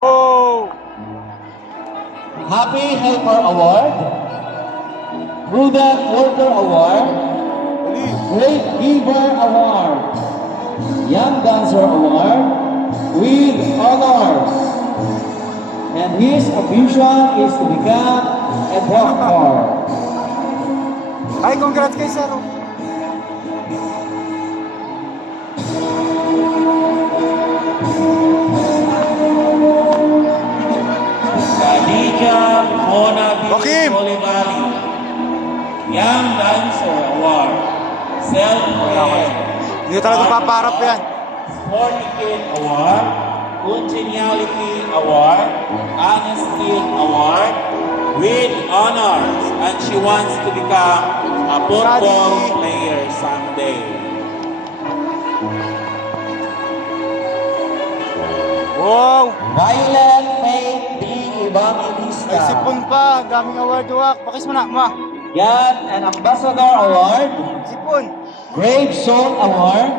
Oh! Happy Helper Award, Prudent Worker Award, Great Giver Award, Young Dancer Award, with honors. And his ambition is to become a doctor. Ay, congrats kay Sir. Khadija Mona Joaquim! Olivali, Young Dancer Award, Self-Care, Hindi talaga paparap yan. Sporty Kid Award, Congeniality Award, Honesty Award, with honors, and she wants to become a football player someday. Wow! Violet Faith B. Evangelista. Ay, sipon pa. Daming award wak. Pakis mo na, ma. Yan, an Ambassador Award, Sipon. Brave Soul Award,